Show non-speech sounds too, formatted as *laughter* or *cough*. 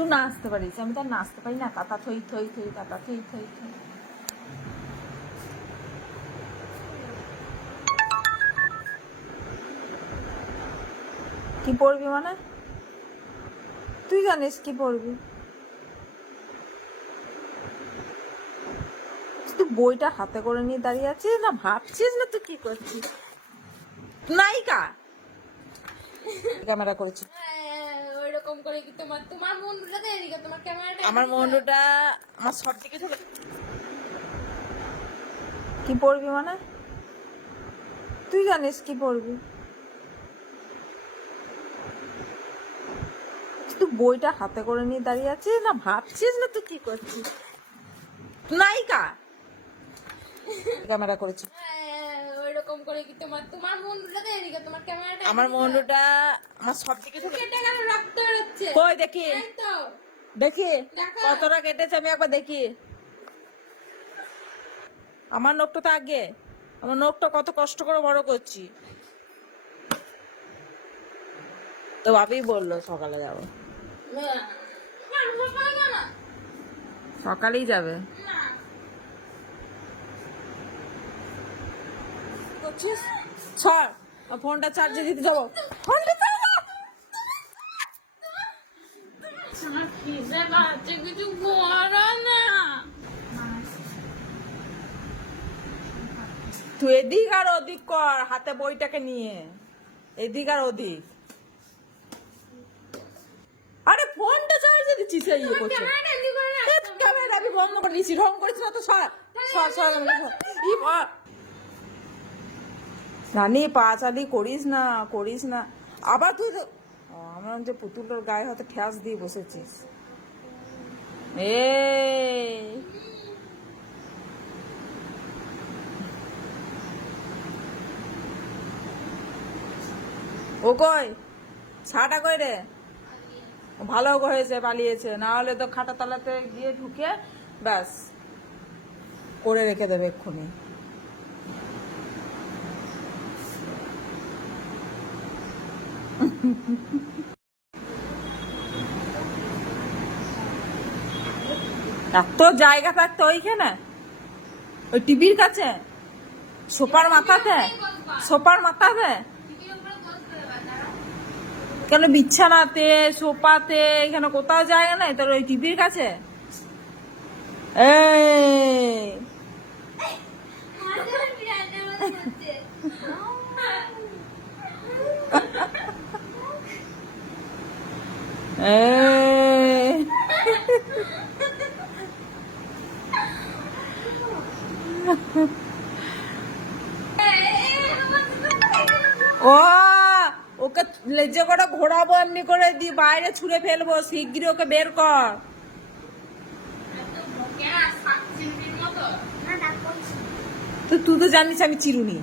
একটু নাচতে পারিস, আমি তো নাচতে পারি না। কাতা থই থই থই কাতা থই থই থই। কি পড়বি মানে? তুই জানিস কি পড়বি। তুই বইটা হাতে করে নিয়ে দাঁড়িয়ে আছিস না, ভাবছিস না তুই কি করছিস? নায়িকা। ক্যামেরা করেছি। করে কি তোমার তোমার দেয় এদিকে তোমার ক্যামেরাটা আমার মন্ডটা আমার সব দিকে চলে কি পড়বি মানে? তুই জানিস কি পড়বি? তুই বইটা হাতে করে নিয়ে দাঁড়িয়ে আছিস না ভাবছিস না তুই কি করছিস? নায়িকা। ক্যামেরা করেছি। করে কি তোমার তোমার তোমার ক্যামেরাটা আমার মন্ডটা আমার সব দিকে চলে কেটে গেল রক্ত বেরোচ্ছে। কই দেখি। দেখি। কতটা কেটেছে আমি একবার দেখি। আমার নখটা তো আগে। আমার নখটা কত কষ্ট করে বড় করছি। তো ভাবি বলল সকালে যাব। সকালেই যাবে। করছিস? ছাড়। ফোনটা চার্জে দিতে যাব। ফোনটা কিছু না। তুই এদিক আর ওদিক কর হাতে বইটাকে নিয়ে। এদিক আর ওদিক। আরে ফোনটা চার্জে দিচ্ছিস এই ইয়ে করছে। ক্যামেরাটা আমি বন্ধ করে দিয়েছি রং করেছি না তো সর সর সর। ই রানী পা চালি করিস না করিস না। আবার তুই আমার যে পুতুলের গায়ে হয়তো ঠ্যাস দিয়ে বসেছিস। এ! ও কই? ছাটা কই রে? ভালো হয়েছে, পালিয়েছে। না হলে তো খাটা তলাতে গিয়ে ঢুকে ব্যাস, করে রেখে দেবে এক্ষুনি। এত জায়গা থাকতো ওইখানে। ওই টিভির কাছে। সোপার মাথাতে। সোপার মাথাতে। কেন বিছানাতে, সোফাতে, এখানে কোথাও জায়গা নাই? তোর ওই টিভির কাছে? এই হাতে আমার বিড়ালটার মতো করছে। এই। *laughs* ও ওকে লেজে করে ঘোরাবো এমনি করে দি বাইরে ছুঁড়ে ফেলব শিগগিরই ওকে বের কর। তো তুই তো জানিস আমি চিরুনি!